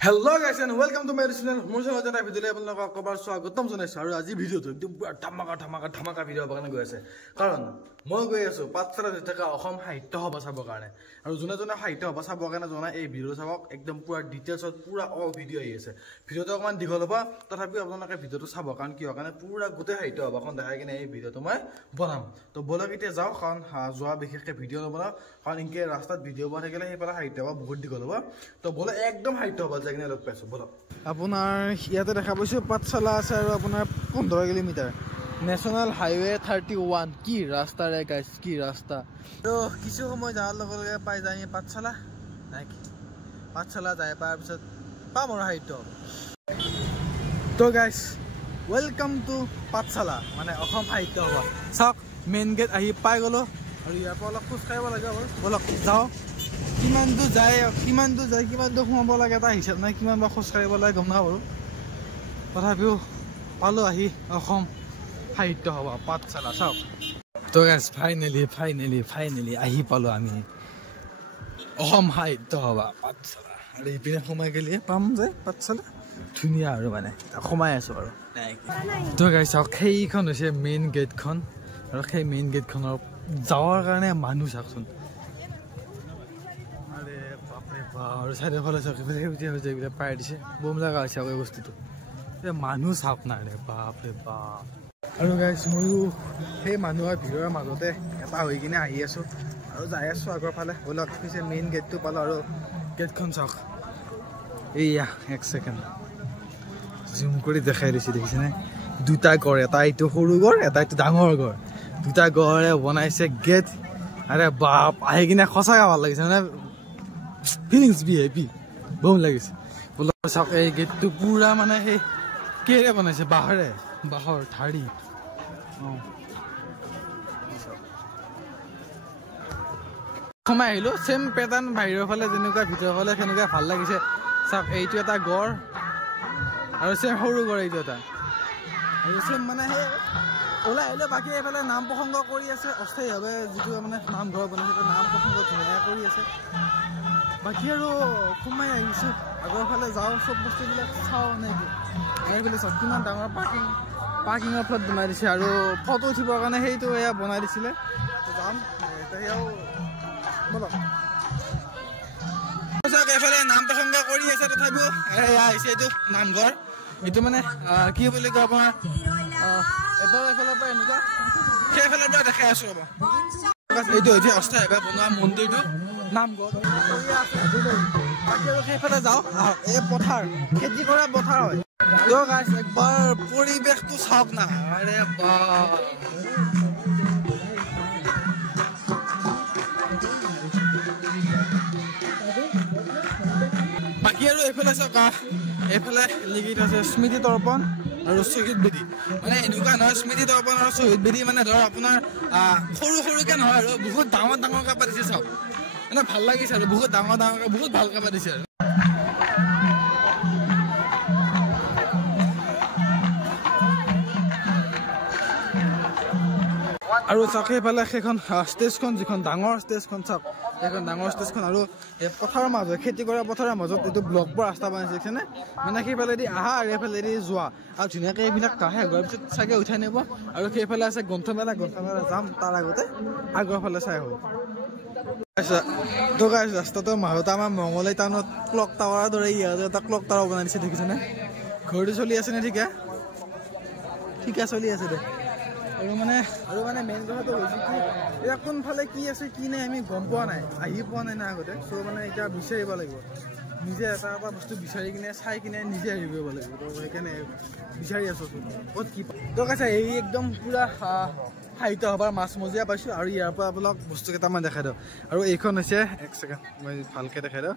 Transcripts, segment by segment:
Hello guys and welcome to my channel. মোৰ চলে এটা ভিডিঅ' লৈ আপোনালোকক আকবাৰ স্বাগতম জনাইছো আৰু আজি ভিডিঅ'টো একদম পুৰা ধামাকা ভিডিঅ' হ'ব কাৰণে গৈ আছে কাৰণ মই গৈ আছো পাঠশালাত থকা অসম সাহিত্য সভা চাবৰ কাৰণে আৰু জনে সাহিত্য সভা চাবৰ কাৰণে জনা এই ভিডিঅ' চাওক একদম পুৰা ডিটেইলছত পুৰা ভিডিঅ' আহি আছে ভিডিঅ'টো অকমান দীঘল হ'ব তথাপিও আপোনালোকে ভিডিঅ'টো চাব কাৰণ কিয় কাৰণে পুৰা গোটেই সাহিত্য সভাখন দেখাই কিনে এই ভিডিঅ'টো মই বনাম তো বলক এতিয়া যাও কাৰণ যোৱা বিশেষকৈ ভিডিঅ' নবনাও কাৰণ ইনকে ৰাস্তাত ভিডিঅ' বনাই থাকিলে সেইফালে সাহিত্য সভা বহুত দীঘল হ'ব তো বলে একদম সাহিত্য সভা যাই কিনে লগ পাইছো বলক আপোনাৰ ইয়াতে দেখা পাইছো পাঠশালা আছে আৰু আপোনাৰ 15 কিলোমিটাৰ নেশনাল হাইৱে 31 কি ৰাস্তা ৰে গাইস কি ৰাস্তা তো কিছু সময় যাওয়ার লগে পাই যাই পাঠশালা নাকি পাঠশালা যায় পার পিছত পাম আৰু সাহিত্য তো গাইস ওয়েলকাম টু পাঠশালা মানে অসম সাহিত্য সভা চাওক মেইন গেট আহি পাই গলো আৰু ইয়াৰ পৰা অলপ খোজ কাঢ়িব লাগে বলক যাও কিমান দূৰ যায় কিমান দূৰ সোমাব লাগে এটা হিচাপ নাই কিমান বা খোজ কাঢ়িব লাগে গম নাপাওঁ তথাপিও পালো আহি অসম সাহিত্য সভা পাঠশালা চাওক তো গাইস ফাইনেলি আহি পালো আমি অসম সাহিত্য সভা পাঠশালা আৰু ইপিনে সোমাই গেলি পাম যে পাঠশালা ধুনীয়া আৰু মানে সোমাই আছো আৰু তো গাইস চাওক সেইখন হৈছে মেইন গেটখন আৰু সেই মেইন গেটখনৰ যাওয়াৰ কাৰণে মানুহ চাওকচোন আৰু চাৰিওফালে চাওক সেউজীয়া হৈ যায় পাই দিছে বম লগা হৈছে এই বস্তুটো মানুহ চাওক নাই ৰে বাপৰে বাপ আৰু গাইছ ময়ো সেই মানুহৰ ভিৰৰ মাজতে এটা হৈ কিনে আহি আছো আৰু যাই আছো আগৰ ফালে বলক পিছে মেইন গেটটো পালো আৰু গেটখন চাওক এইয়া এক ছেকেণ্ড জুম কৰি দেখাই দিছে দেখিছেনে দুটা ঘৰ এটা এইটো সৰু ঘৰ এটা এইটো ডাঙৰ ঘৰ দুটা ঘৰে বনাইছে গেট আৰে বাপ আহি কিনে সঁচাকৈ ভাল লাগিছে মানে ফিলিংস ভিআইপি বম লাগিছে বলক চাওক এই গেটটো পুৰা মানে সেই কেৰে বনাইছে বাঁহৰ ঠাৰি সোমাই আহিলো চেম পেটাৰ্ণ বাহিৰৰ ফালে যেনেকুৱা ভিতৰৰ ফালে সেনেকুৱা ভাল লাগিছে চাওক এইটো এটা গড় আৰু চেম সৰু গড় এইটো এটা আৰু চেম মানে সেই ওলাই আহিলে বাকী এইফালে নাম প্ৰসংগ কৰি আছে অস্থায়ীভাৱে যিটো মানে নামঘৰ বনাইছে নাম প্ৰসংগ ধুনীয়া কৰি আছে বাকী আৰু সোমাই আহিছো আগৰ ফালে যাওঁ চব বস্তুবিলাক চাওঁ নেকি এইফালে চাওক কিমান ডাঙৰ পাৰ্কিঙৰ ফ্লট বনাই দিছে আৰু ফটো উঠিবৰ কাৰণে সেইটো এয়া বনাই দিছিলে যাম এতিয়াও বলক এইফালে নাম প্ৰসংগ কৰি আছে তথাপিও এয়া আহিছে এইটো নামঘৰ এইটো মানে কি বুলি কয় আপোনাৰ এফালৰ পৰা এনেকুৱা সেইফালৰ পৰা দেখাই আছো ৰ'ব এইটো হৈছে অস্থায়ীভাৱে বনোৱা মন্দিৰটো নামঘৰ সেইফালে যাওঁ এই পথাৰ খেতি কৰা পথাৰ হয় একবাৰ পৰিৱেশটো চাওক না আৰে বাকী আৰু এইফালে চাওক এইফালে লিখিত আছে স্মৃতি তৰ্পণ আৰু শ্বহীদ বেদী মানে এনেকুৱা নহয় স্মৃতি তৰ্পণ আৰু শ্বহীদ বেদী মানে ধৰক আপোনাৰ সৰুকৈ নহয় আৰু বহুত ডাঙৰকৈ পাতিছে চাওক মানে ভাল লাগিছে আৰু বহুত ডাঙৰকৈ বহুত ভালকৈ পাতিছে আৰু চাওক সেইফালে সেইখন ষ্টেজখন যিখন ডাঙৰ ষ্টেজখন চাওক সেইখন ডাঙৰ ষ্টেজখন আৰু এই পথাৰৰ মাজত খেতি কৰা পথাৰৰ মাজত এইটো ব্লকবোৰ ৰাস্তা বনাইছে দেখিছেনে মানে সেইফালেদি আহা আৰু এইফালেদি যোৱা আৰু ধুনীয়াকৈ এইবিলাক কাহে গোৱাৰ পিছত চাগে উঠাই নিব আৰু সেইফালে আছে গ্ৰন্থমেলা যাম তাৰ আগতে আগৰ ফালে চাই আহোঁ তো গাইছ ৰাস্তাটো মাজতে আমাৰ মঙলদৈ টাউনত ক্লক টাৱাৰৰ দৰে ইয়াতে এটা ক্লক টাৱাৰ বনাই দিছে দেখিছেনে ঘৰটো চলি আছেনে ঠিকে চলি আছে দে আৰু মানে মেইন কথাটো হৈছে কি এতিয়া কোনফালে কি আছে কি নাই আমি গম পোৱা নাই আহি পোৱা নাই না আগতে চ' মানে এতিয়া বিচাৰিব লাগিব নিজে এটা বস্তু বিচাৰি কিনে চাই কিনে নিজে হেৰি কৰিব লাগিব তো সেইকাৰণে বিচাৰি আছোঁ ক'ত কি তো কৈছে এই একদম পুৰা সাহিত্য সভাৰ মাছমজিয়া পাইছোঁ আৰু ইয়াৰ পৰা আপোনাক বস্তু কেইটামান দেখাই দিওঁ আৰু এইখন হৈছে এক ছেকেণ্ড মই ভালকৈ দেখাই দিওঁ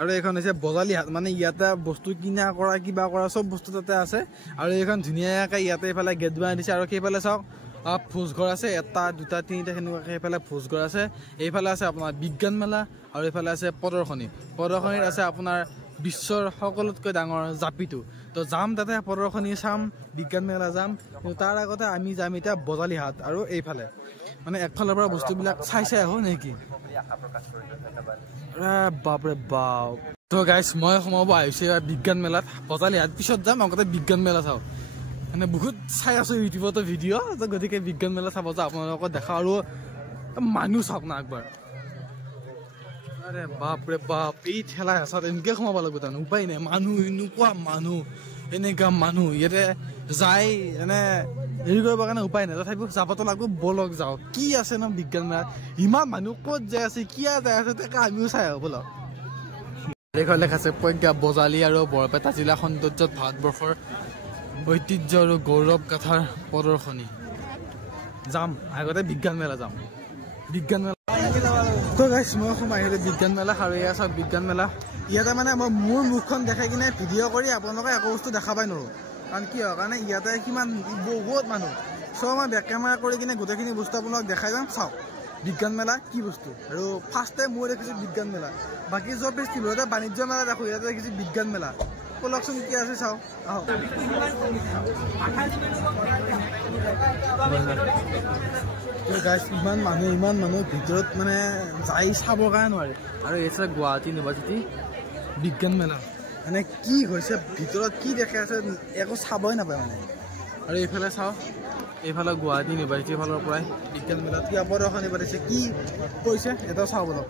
আৰু এইখন হৈছে বজালি হাট মানে ইয়াতে বস্তু কিনা কৰা কিবা কৰা চব বস্তু তাতে আছে আৰু এইখন ধুনীয়াকৈ ইয়াতে এইফালে গেট বনাই দিছে আৰু সেইফালে চাওক ভোজঘৰ আছে এটা দুটা তিনিটা সেনেকুৱাকৈ সেইফালে ভোজঘৰ আছে এইফালে আছে আপোনাৰ বিজ্ঞান মেলা আৰু এইফালে আছে প্ৰদৰ্শনীত আছে আপোনাৰ বিশ্বৰ সকলোতকৈ ডাঙৰ জাপিটো তো যাম তাতে প্ৰদৰ্শনী চাম বিজ্ঞান মেলা যাম কিন্তু তাৰ আগতে আমি যাম এতিয়া বজালি হাট আৰু এইফালে মানে একফালৰ পৰা বস্তুবিলাক চাই আহোঁ নেকি বাপৰে বাপ তো গাইজ মই সোমাব আহিছোঁ বিজ্ঞান মেলাত বজালি ইয়াৰ পিছত যাম আগতে বিজ্ঞান মেলা চাওঁ মানে বহুত চাই আছোঁ ইউটিউবতো ভিডিঅ' তো গতিকে বিজ্ঞান মেলা চাব যাওঁ আপোনালোকক দেখা আৰু মানুহ চাওক না একবাৰ আৰে বাপৰে বাপ এই ঠেলা হেঁচাত এনেকৈ সোমাব লাগিব তাৰমানে উপায় নাই মানুহ এনেকুৱা মানুহ এনেকুৱা মানুহ ইয়াতে যাই এনে হেৰি কৰিবৰ কাৰণে উপায় নাই তথাপিও যাবতো লাগিব বলক যাওঁ কি আছে ন বিজ্ঞান মেলাত ইমান মানুহ ক'ত যাই আছে কিয় যাই আছে তাকে আমিও চাই আহোঁ বলক এইখন লেখাছে প্ৰজ্ঞা বজালি আৰু বৰপেটা জিলা সৌন্দৰ্যত ভাৰতবৰ্ষৰ ঐতিহ্য আৰু গৌৰৱ গাথাৰ প্ৰদৰ্শনী যাম আগতে বিজ্ঞান মেলা যাম বিজ্ঞান মেলা তো গাইছ মই সোমাই আহিলোঁ বিজ্ঞান মেলা আৰু এয়া চাওক বিজ্ঞান মেলা ইয়াতে মানে মই মোৰ মুখখন দেখাই কিনে ভিডিঅ' কৰি আপোনালোকে একো বস্তু দেখা পাই নোৱাৰোঁ কাৰণ কি হয় কাৰণে ইয়াতে কিমান বহুত মানুহ চ' মই বেক কেমেৰা কৰি কিনে গোটেইখিনি বস্তু আপোনালোকক দেখাই যাম চাওক বিজ্ঞান মেলা কি বস্তু আৰু ফাৰ্ষ্ট টাইম মই দেখিছোঁ বিজ্ঞান মেলা বাকী চব ফেষ্টিভেলতে বাণিজ্য মেলা দেখোঁ ইয়াতে দেখিছোঁ বিজ্ঞান মেলা বলকচোন কি আছে চাওঁ আহক গাইজ ইমান মানুহ ভিতৰত মানে যাই চাবৰ কাৰণে নোৱাৰে আৰু এই আছে গুৱাহাটী ইউনিভাৰ্চিটি বিজ্ঞান মেলা মানে কি হৈছে ভিতৰত কি দেখে আছে একো চাবই নাপায় মানে আৰু এইফালে চাওঁ এইফালে গুৱাহাটী ইউনিভাৰ্চিটিৰ ফালৰ পৰাই বিজ্ঞান মেলাত কি প্ৰদৰ্শনী পাতিছে কি কৈছে এটাও চাওঁ বলক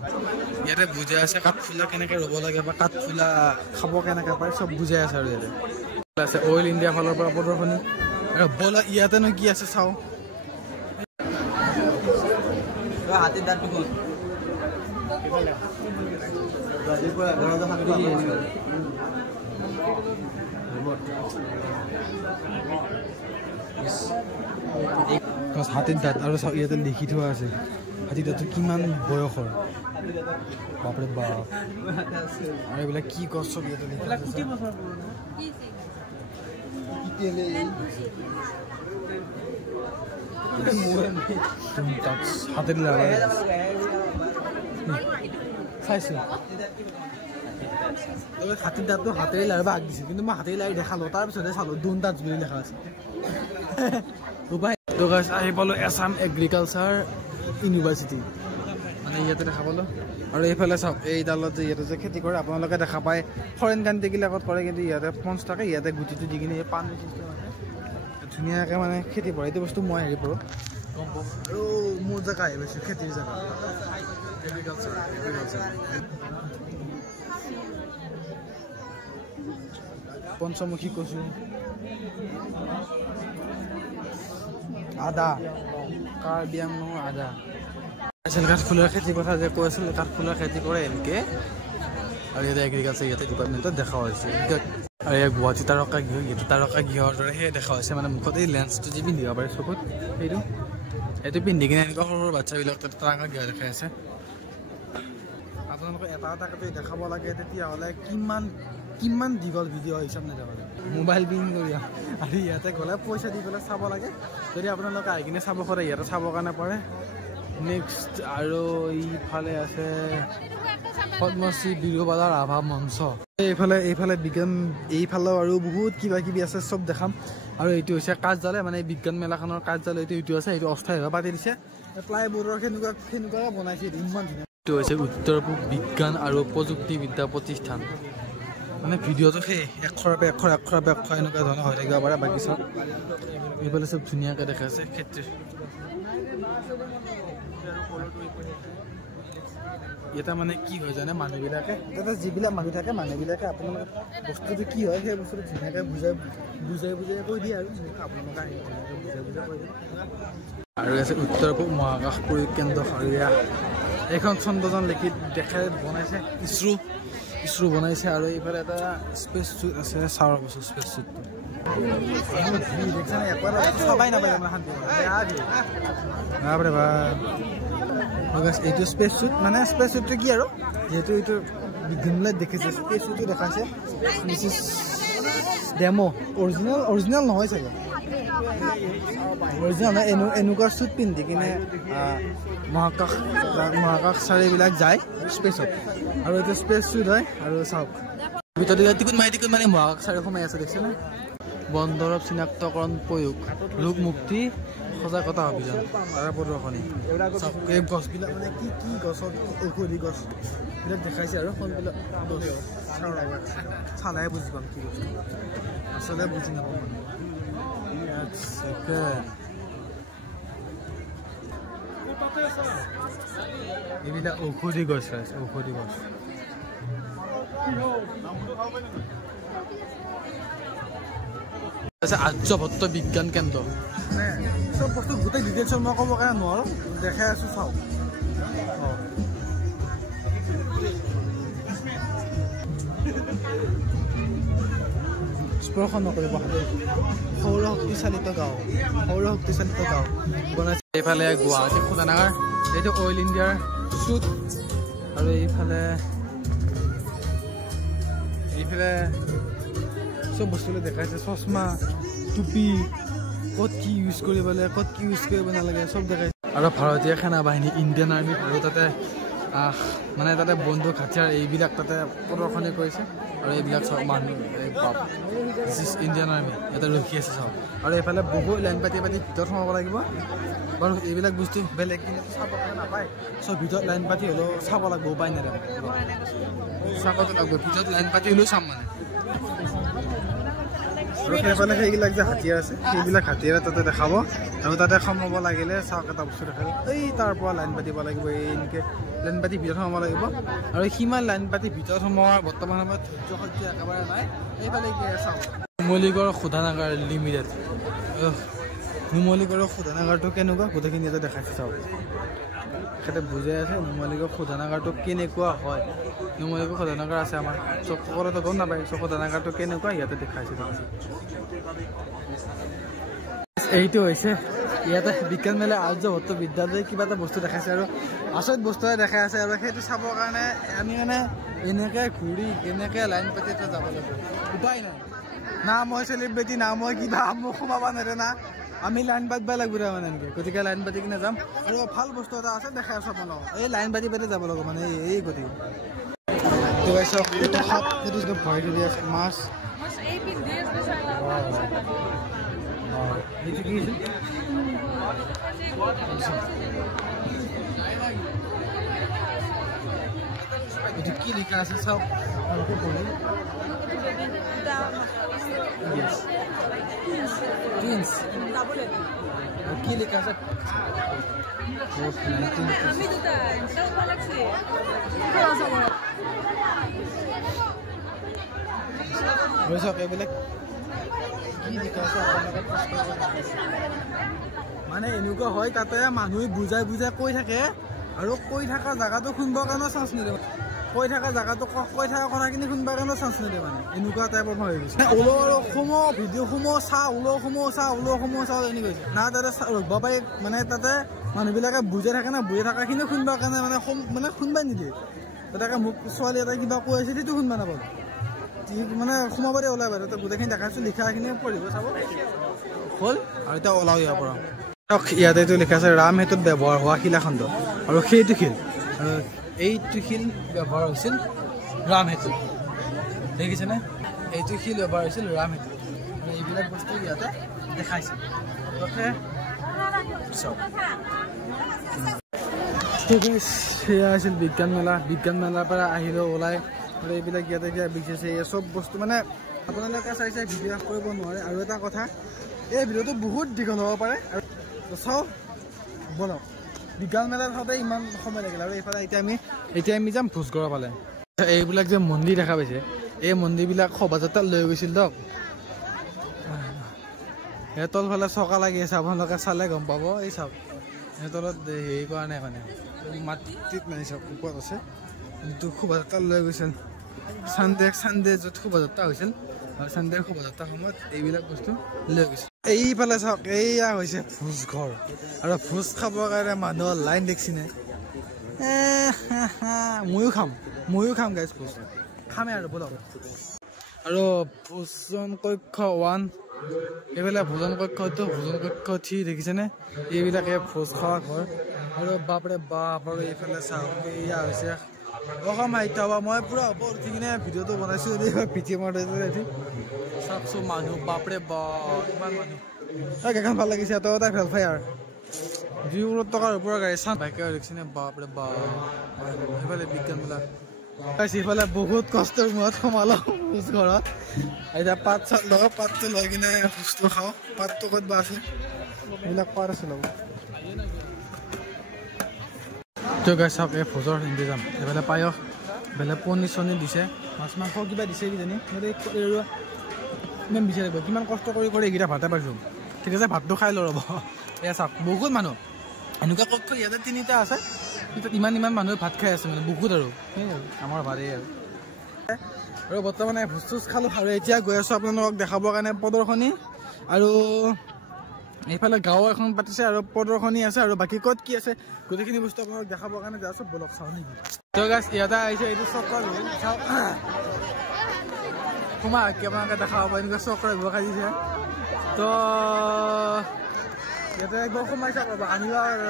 ইয়াতে বুজাই আছে কাঠফুলা কেনেকৈ ৰুব লাগে বা কাঠফুলা খাব কেনেকৈ পায় চব বুজাই আছে আৰু ইয়াতে আছে অইল ইণ্ডিয়াৰ ফালৰ পৰা প্ৰদৰ্শনী আৰু বল ইয়াতেনো কি আছে চাওঁ হাতীৰ দাঁতটো ক'ত হাতীৰ দাঁত আৰু ইয়াতে লিখি থোৱা আছে হাতীৰ দাঁতটো কিমান বয়সৰ বাপৰে বাপ আৰু এইবিলাক কি গছ চব ইয়াতে লিখি হাতেৰ লাগাই চাইছো হাতীৰ দাঁতটো হাতেৰে লাৰিব আগ দিছে কিন্তু মই হাতেৰে লাৰি দেখালো তাৰপিছতহে চালো দোন দাঁত বুলি লেখা আছে উপায় আহি পালো আছাম এগ্ৰিকালচাৰ ইউনিভাৰ্চিটি মানে ইয়াতে দেখা পালো আৰু এইফালে চাওক এইডালত যে ইয়াতে যে খেতি কৰে আপোনালোকে দেখা পায় ফৰেইন কাণ্ট্ৰিবিলাকত কৰে কিন্তু ইয়াতে পঞ্চ থাকে ইয়াতে গুটিটো দি কিনে পাণ চিষ্টেম আছে ধুনীয়াকৈ মানে খেতি কৰে এইটো বস্তু মই হেৰি কৰোঁ গম পাওঁ আৰু মোৰ জেগা আহি পাইছোঁ খেতিৰ জেগা এগ্ৰিকালচাৰ পঞ্চমুখী কচু আদা কাৰ্বি আংলঙৰ আদা আছিল কাঠফুলাৰ খেতিৰ কথা যে কৈ আছিল কাঠফুলাৰ খেতি কৰে এনেকৈ আৰু ইয়াতে এগ্ৰিকালচাৰ ইয়াতে ডিপাৰ্টমেণ্টত দেখা হৈছে আৰু ইয়াত গুৱাহাটী তাৰকা গৃহ ইয়াতে তাৰকা গৃহৰ দৰে সেই দেখা হৈছে মানে মুখত এই লেন্সটো যে পিন্ধিব পাৰে চকুত সেইটো পিন্ধি কিনে এনেকুৱা সৰু সৰু বাচ্ছাবিলাক তাতে তাৰকা গৃহ দেখাই আছে আপোনালোকে এটা এটাকৈ দেখাব লাগে তেতিয়াহ'লে কিমান দীঘল ভিডিঅ' হিচাপ নাযাব লাগে মোবাইল বিন কৰি আৰু ইয়াতে গ'লে পইচা দি পেলাই চাব লাগে যদি আপোনালোকে আহি কিনে চাব পাৰে ইয়াতে চাবৰ কাৰণে পাৰে নেক্সট আৰু ইফালে আছে পদ্মশ্ৰী বিৰুবালাৰ আভা মঞ্চ এইফালে বিজ্ঞান এইফালেও আৰু বহুত কিবা কিবি আছে চব দেখাম আৰু এইটো হৈছে কাৰ্যালয় মানে বিজ্ঞান মেলাখনৰ কাৰ্যালয়টো এইটো আছে এইটো অস্থায়ীভাৱে পাতি দিছে প্লাইবোৰ্ডৰ সেনেকুৱা বনাইছে ইমান ধুনীয়া এইটো হৈছে উত্তৰ পূব বিজ্ঞান আৰু প্ৰযুক্তিবিদ্যা প্ৰতিষ্ঠান মানে ভিডিঅ'টো সেই এশৰ পৰা এনেকুৱা ধৰণৰ হৈ থাকিব পাৰে বাকী চব এইফালে চব ধুনীয়াকৈ দেখাইছে খেতিৰ ইয়াতে মানে কি হয় জানে মানুহবিলাকে তাতে যিবিলাক মানুহ থাকে মানুহবিলাকে আপোনালোকে বস্তুটো কি হয় সেই বস্তুটো ধুনীয়াকৈ বুজাই কৈ দিয়ে আৰু আপোনালোকে আহি বুজাই কৈ দিয়ে আৰু আছে উত্তৰ পূব মহাকাশ প্ৰয়োগ কেন্দ্ৰ খৰিয়া এইখন চন্দ্ৰযান লিখিত দেখাই বনাইছে ইছৰো বনাইছে আৰু এইফালে এটা স্পেচ শ্বুট আছে চাৰৰ বস্তু স্পেচ শ্বুটটো এইটো স্পেচ শ্বুট মানে স্পেচ শ্বুটটো কি আৰু যিহেতু এইটো বিজ্ঞানবিলাক দেখিছে স্পেচ শ্বুটটো দেখাইছে ডেমো অৰিজিনেল নহয় চাগে অৰিজিনেল এনেকুৱা শ্বুট পিন্ধি কিনে মহাকাশ চাৰিবিলাক যায় স্পেচত আৰু এইটো স্পেচ শ্বুট হয় আৰু চাওক ভিতৰত টিকুট মানে মহাকাশ চাৰি সোমাই আছে দেখিছেনে বন দৰৱ চিনাক্তকৰণ প্ৰয়োগ ৰোগ মুক্তি সজাগতা অভিযান তাৰ প্ৰদৰ্শনী এই গছবিলাক মানে কি কি গছৰ ঔষধি গছ বিলাক দেখাইছে আৰু কোনবিলাক গছ চালাই বুজি পাম কি বস্তু আচলতে বুজি নাপাম এইবিলাক ঔষধি গছ আছে ঔষধি গছ আৰ্যভট্ট বিজ্ঞান কেন্দ্ৰ সব বস্তু গোটেই ডিটেইলছত মই ক'ব কাৰণে নোৱাৰোঁ দেখাই আছোঁ চাওক স্পৰ্শ নকৰিব সৌৰ শক্তিচালিত গাঁও বনাইছে এইফালে গুৱাহাটী শোধনাগাৰ এইটো অইল ইণ্ডিয়াৰ চুট আৰু এইফালে চব বস্তুলৈ দেখাইছে চশমা টুপি ক'ত কি ইউজ কৰিব লাগে ক'ত কি ইউজ কৰিব নালাগে চব দেখাইছে আৰু ভাৰতীয় সেনা বাহিনী ইণ্ডিয়ান আৰ্মি আৰু তাতে মানে তাতে বন্দুক হাতিয়াৰ এইবিলাক তাতে প্ৰদৰ্শনী কৰিছে আৰু এইবিলাক চব মানুহ ইণ্ডিয়ান আৰ্মি ইয়াতে ৰখি আছে চাওক আৰু এইফালে বহুত লাইন পাতি ভিতৰত সোমাব লাগিব বাৰু এইবিলাক বস্তু বেলেগ চাব নাপায় চব ভিতৰত লাইন পাতি হ'লেও চাব লাগিব উপায় নাই চাব লাগিব ভিতৰত লাইন পাতি হ'লেও চাম মানে আৰু সেইফালে সেইবিলাক যে হাতীয়াৰ আছে সেইবিলাক হাতীয়াৰে তাতে দেখাব আৰু তাতে সোমাব লাগিলে চাওক এটা বস্তু দেখাব এই তাৰ পৰা লাইন পাতিব লাগিব এনেকৈ লাইন পাতি ভিতৰত সোমাব লাগিব আৰু সিমান লাইন পাতি ভিতৰত সোমোৱাৰ বৰ্তমান সময়ত ধৈৰ্য সহ্য একেবাৰে নাই এইফালে চাওক নুমলীগড় শোধনাগাৰ লিমিটেড নুমলীগড়ৰ শোধনাগাৰটো কেনেকুৱা গোটেইখিনি ইয়াতে দেখাইছে চাওক তেখেতে বুজাই আছে নুমলীগড় শোধনাগাৰটো কেনেকুৱা হয় নুমলীগড় শোধনাগাৰ আছে আমাৰ সকলোতো গম নাপায় শোধনাগাৰটো কেনেকুৱা ইয়াতে দেখাইছে এইটো হৈছে ইয়াতে বিজ্ঞান মেলা আৰ্যভট্ট বিদ্যালয় কিবা এটা বস্তু দেখাইছে আৰু আচৰিত বস্তু দেখাই আছে আৰু সেইটো চাবৰ কাৰণে আমি মানে এনেকৈ ঘূৰি এনেকৈ লাইন পাতি যাব লাগিব উপায় নাই না মই চেলিব্ৰিটি না মই কিবা মোক সোমাব নোৱাৰে না আমি লাইন পাতিব লাগিব মানে এনেকৈ গতিকে লাইন পাতি কিনে যাম আৰু ভাল বস্তু এটা আছে দেখাই আছোঁ আপোনালোকক এই লাইন পাতি যাব লাগিব মানে এই গতিকে ভয় ধৰি আছে মাছ কি লিখা আছে চাওক কি লিখা আছে এইবিলাক কি লিখা আছে মানে এনেকুৱা হয় তাতে মানুহে বুজাই কৈ থাকে আৰু কৈ থকা জেগাটো শুনিবৰ কাৰণে চান্স নিদিয়ে কৈ থকা জেগাটো কৈ থকা কথাখিনি শুনিবৰ কাৰণে চান্স নিদিয়ে মানে এনেকুৱা টাইপৰ হৈ গৈছে ওলোৱা ভিডিঅ' সমূহ চাওঁ এনেকৈ কৈছে না তাতে ৰ'ব পাৰি মানে তাতে মানুহবিলাকে বুজাই থাকে না বুজাই থকাখিনি শুনিবৰ কাৰণে মানে শুনবাই নিদিয়ে তাকে মোক ছোৱালী এটা কিবা কৈ আছে সেইটো শুনবা নাপাব মানে সোমাব দিয়ে ওলাই বাৰু গোটেইখিনি দেখাইছোঁ লিখাখিনি পঢ়িব চাব হ'ল আৰু এতিয়া ওলাও ইয়াৰ পৰা ইয়াতেতো লিখা আছে ৰাম সেতুত ব্যৱহাৰ হোৱা শিলাখণ্ড আৰু সেইটো শিল আৰু এইটো শিল ব্যৱহাৰ হৈছিল ৰাম সেতুত দেখিছেনে এইটো শিল ব্যৱহাৰ হৈছিল ৰাম সেতুত আৰু এইবিলাক বস্তু ইয়াতে দেখাইছে সেয়া আছিল বিজ্ঞান মেলাৰ পৰা আহিলেও ওলাই আৰু এইবিলাক ইয়াতে এতিয়া বিকিছে এই চব বস্তু মানে আপোনালোকে চাইছে ভিডিঅ' কৰিব নোৱাৰে আৰু এটা কথা এই ভিডিঅ'টো বহুত দীঘল হ'ব পাৰে আৰু চাওক বলক বিজ্ঞান মেলাৰ সদায় ইমান সময় লাগিল আৰু এইফালে এতিয়া আমি যাম ভোজগড়ৰ ফালে এইবিলাক যে মন্দিৰ দেখা পাইছে এই মন্দিৰবিলাক শোভাযাত্ৰাত লৈ গৈছিল দক এই তলফালে চকা লাগি আছে আপোনালোকে চালে গম পাব এই চাওক এই তলত হেৰি কৰা নাই মানে মাটিত মানে চাওক ওপৰত আছে যিটো শোভাযাত্ৰাত লৈ গৈছিল চানডে য'ত শোভাযাত্ৰা হৈছিল আৰু চানডে শোভাযাত্ৰাৰ সময়ত এইবিলাক বস্তু লৈ গৈছিল এইফালে চাওক এইয়া হৈছে ভোজঘৰ আৰু ভোজ খাবৰ কাৰণে মানুহৰ লাইন দেখিছেনে ময়ো খাম গাইজ ভোজ খামেই আৰু বলক আৰু ভোজন কক্ষ 1 এইফালে ভোজন কক্ষ 3 দেখিছেনে এইবিলাকে ভোজ খোৱা ঘৰ আৰু বাপৰে বাপ আৰু এইফালে চাওক এয়া হৈছে অসম সাহিত্য সভা মই পুৰা ওপৰত উঠি কিনে ভিডিঅ'টো বনাইছোঁ ভিডিঅ' মাৰি চাওকচোন মানুহ বাপৰে বাপ ইমান মানুহ গাড়ীখন ভাল লাগিছে তো তাই ভাল পাই আৰু 2 কোটি টকাৰ ওপৰৰ গাড়ী চান বাইকে দেখিছেনে বাপৰে বা সেইফালে বিজ্ঞান মেলা সিফালে বহুত কষ্টৰ মূৰত সোমালো ভোজ ঘৰত এতিয়া পাত চাত লগাওঁ পাতটো লৈ কিনে ভোজটো খাওঁ পাতটো ক'ত বা আছে এইবিলাক পাত আছে ল'ব তো গাই চাওক এই ভোজৰ হিন্দী যাম এইফালে পায়স বেলেগ পনীৰ চনীৰ দিছে মাছ মাংস কিবা দিছে কিজানি ইমান বিচাৰিব কিমান কষ্ট কৰি এইকেইটা ভাতে পাইছোঁ ঠিক আছে ভাতটো খাই লৈ ৰ'ব এয়া চাওক বহুত মানুহ এনেকুৱা কক্ষ ইয়াতে 3টা আছে ইমান মানুহে ভাত খাই আছে মানে বহুত আৰু আমাৰ ভালেই আৰু বৰ্তমানে ভোজ চোজ খালোঁ আৰু এতিয়া গৈ আছোঁ আপোনালোকক দেখাবৰ কাৰণে প্ৰদৰ্শনী আৰু এইফালে গাঁও এখন পাতিছে আৰু প্ৰদৰ্শনী আছে আৰু বাকী ক'ত কি আছে গোটেইখিনি বস্তু আপোনালোকক দেখাবৰ কাৰণে যাই আছোঁ বলক চাওঁ নেকি তো গাইছ ইয়াতে আহিছে এইটো চক্ৰ চাওক সোমাই আপোনালোকে দেখাব পাৰে এনেকুৱা চক্ৰ ব্যৱসায় দিছে তো ইয়াতে একদম সোমাই চাব আমি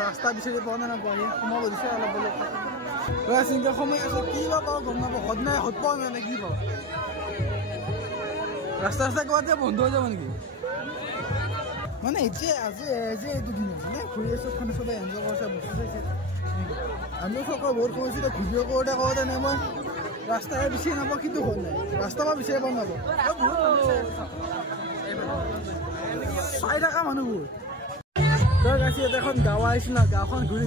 ৰাস্তা বিচাৰি পোৱা নাই নাপাওঁ সোমাব দিছে অলপ বেলেগ চিন্তা সোমাই আছোঁ কি বা পাওঁ গম নাপাওঁ হদ নাই হদ পোৱা নাই নে কি পাওঁ ৰাস্তা ক'ৰবাত যে বন্ধ হৈ যাব নেকি মানে এতিয়া আজি এইটো দিন মানে ঘূৰি আছোঁ খানা চবে এনজয় কৰিছে বস্তু চাইছে আমিও চকৰ বহুত কৰিছিলোঁ ভিডিঅ' কৰোঁতে নাই মই ৰাস্তাৰে বিচাৰি নাপাওঁ কিন্তু হ'ল নাই ৰাস্তা পৰা বিচাৰি পোৱা নাপাওঁ চাই থকা মানুহবোৰ তই গাছি ইয়াতে এখন গাঁও আহিছিল ন গাঁওখন ঘূৰি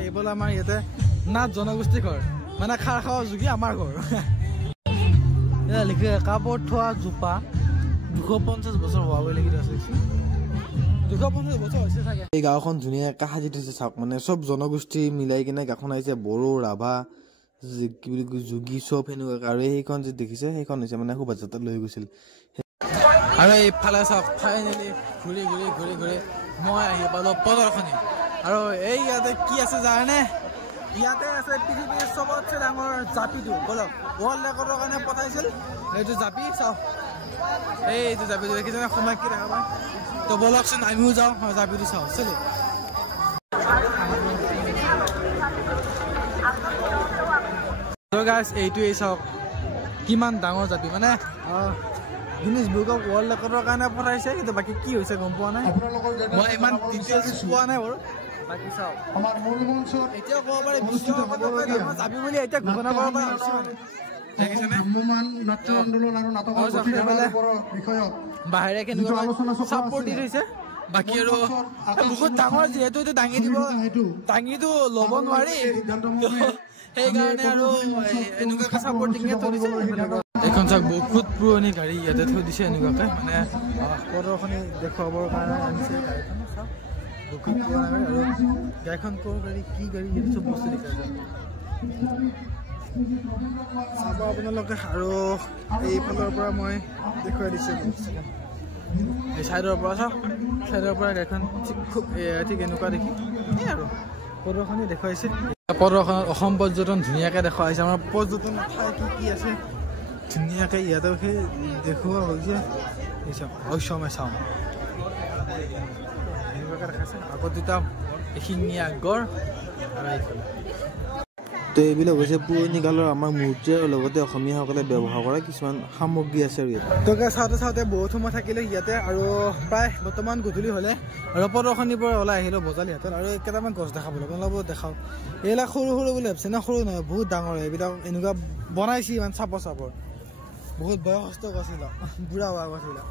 আহিবলৈ আমাৰ ইয়াতে নাথ জনগোষ্ঠী ঘৰ মানে খাৰ খাৱা যোগী আমাৰ ঘৰ লিখে কাপোৰ থোৱা জোপা 250 বছৰ হোৱাবই লাগি আছে 250 বছৰ হৈছে চাগে এই গাঁওখন ধুনীয়াকৈ সাজি থৈছে চাওক মানে চব জনগোষ্ঠী মিলাই কিনে গাঁওখন আহিছে বড়ো ৰাভা কি বুলি কয় যোগী চব সেনেকুৱা আৰু সেইখন যে দেখিছে সেইখন হৈছে মানে শোভাযাত্ৰাত লৈ গৈছিল আৰু এইফালে চাওক ফাইনেলি ঘূৰি মই আহি পালোঁ প্ৰদৰ্শনী আৰু এই ইয়াতে কি আছে জানে ইয়াতে আছে পৃথিৱীৰ চবতছে ডাঙৰ জাপিটো বলক ৱৰ্ল্ড ৰেকৰ্ডৰ কাৰণে পঠাইছিল এইটো জাপি চাওক এইটো জাপিটো দেখিছেনে সময় কি দেখা পায় তো বলকচোন আমিও যাওঁ জাপিটো চাওঁ চলি তো গাইছ এইটোৱেই চাওক কিমান ডাঙৰ জাপি মানে গিনিজ বুক অফ ৱৰ্ল্ড ৰেকৰ্ডৰ কাৰণে পঠাইছে কিন্তু বাকী কি হৈছে গম পোৱা নাই মই ইমান ডিটেইলছ পোৱা নাই বাৰু বাকী চাওক এতিয়া ক'ব পাৰে যাবি বুলি এতিয়া ঘোষণা কৰিব পৰা হৈছে বাহিৰে কেনেকুৱা চাপৰ্ট দি থৈছে বাকী আৰু বহুত ডাঙৰ যিহেতু এইটো দাঙিটো ল'ব নোৱাৰি সেইকাৰণে আৰু এনেকুৱাকৈ চাপৰ্ট দি কিনে থৈছে এইখন চাওক বহুত পুৰণি গাড়ী ইয়াতে থৈ দিছে এনেকুৱাকৈ মানে প্ৰদৰ্শনী দেখুৱাবৰ কাৰণে আনিছে গাড়ীখন চাওক বহুত পুৰণা গাড়ী আৰু গাড়ীখন ক'ৰ গাড়ী কি গাড়ী এইটো চব বস্তু দেখা যায় চাব আপোনালোকে আৰু এইফালৰ পৰা মই দেখুৱাই দিছোঁ এই চাইডৰ পৰা চাওক চাইডৰ পৰা গাড়ীখন খুব ঠিক এনেকুৱা দেখি এই আৰু প্ৰদৰ্শনী দেখুৱাইছে প্ৰদৰ্শনত অসম পৰ্যটন ধুনীয়াকৈ দেখুৱাইছে আমাৰ পৰ্যটন ঠাই কি আছে ধুনীয়াকৈ ইয়াতে সেই দেখুওৱা হৈছে ঐশ্বমে চাওঁ এনেকুৱাকৈ দেখাইছে আগত দুটা এশিঙীয়া গড় আৰু এইফালে তো এইবিলাক হৈছে পুৰণি কালৰ আমাৰ মূৰ্তি আৰু লগতে অসমীয়াসকলে ব্যৱহাৰ কৰা কিছুমান সামগ্ৰী আছে আৰু ইয়াত তো চাওঁতে বহুত সময় থাকিলে ইয়াতে আৰু প্ৰায় বৰ্তমান গধূলি হ'লে আৰু প্ৰদৰ্শনীৰ পৰা ওলাই আহিলোঁ বজালি হাতত আৰু কেইটামান গছ দেখাবলৈ আপোনালোকক দেখাওঁ এইবিলাক সৰু বুলি ভাবিছে না সৰু নহয় বহুত ডাঙৰ এইবিলাক এনেকুৱা বনাইছে ইমান চাপৰ বহুত বয়সস্থ গছ এইবিলাক বুঢ়া হোৱা গছ এইবিলাক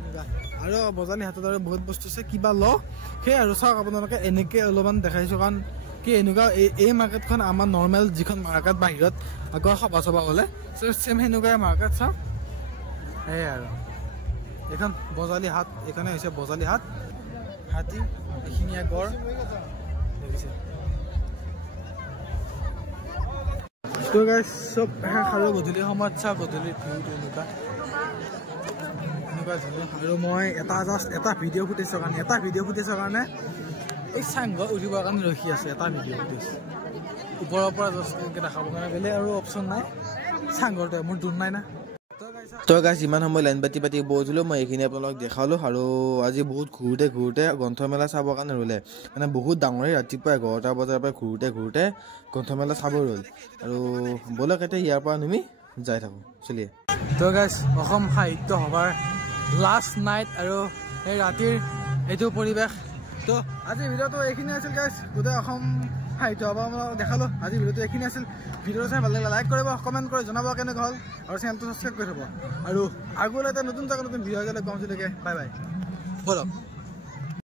এনেকুৱা আৰু বজালি হাতত আৰু বহুত বস্তু আছে কিবা লওঁ সেই আৰু চাওক আপোনালোকে এনেকৈ অলপমান দেখাইছোঁ কাৰণ কি এনেকুৱা এই মাৰ্কেটখন আমাৰ নৰ্মেল যিখন মাৰ্কেট বাহিৰত আগৰ সভা হ'লে চেম সেনেকুৱাই মাৰ্কেট চাওক সেয়াই আৰু এইখন বজালি হাট এইখনে হৈছে বজালি হাট হাতী এশিঙীয়া গড় দেখিছে তো গাইছ চব খালোঁ গধূলি সময়ত চাওক গধূলি ভিউটো এনেকুৱা আৰু মই এটা ভিডিঅ' ফুটেজৰ কাৰণে এই চাংঘৰ উঠিবৰ কাৰণে ৰখি আছে এটা ভিডিঅ' ফুটেজ ওপৰৰ পৰা জাষ্ট দেখাবৰ কাৰণে বেলেগ আৰু অপশ্যন নাই চাংঘৰটোৱে মোৰ দূৰ নাই না তো গাইছ ইমান সময় লাইন পাতি বহিছিলোঁ মই এইখিনি আপোনালোকক দেখালোঁ আৰু আজি বহুত ঘূৰোঁতে গ্ৰন্থমেলা চাবৰ কাৰণে ৰ'লে মানে বহুত ডাঙৰেই ৰাতিপুৱা 11টা বজাৰ পৰা ঘূৰোঁতে গ্ৰন্থমেলা চাব ৰ'ল আৰু ব'লক এতিয়া ইয়াৰ পৰা আমি যাই থাকোঁ চলিয়ে তো গাইছ অসম সাহিত্য সভাৰ লাষ্ট নাইট আৰু এই ৰাতিৰ এইটো পৰিৱেশ। তো আজিৰ ভিডিঅ'টো এইখিনি আছিল গাইজ, গোটেই অসম সাহিত্য সভা দেখালোঁ। আজিৰ ভিডিঅ'টো এইখিনি আছিল। ভিডিঅ'টো চাই ভাল লাগিলে লাইক কৰিব, কমেণ্ট কৰি জনাব কেনেকুৱা হ'ল, আৰু চেনেলটো ছাবস্ক্ৰাইব কৰি থ'ব। আৰু আগলৈ এটা নতুন ভিডিঅ' গ'লে কম আজিলৈকে বাই বাই। ব'লক।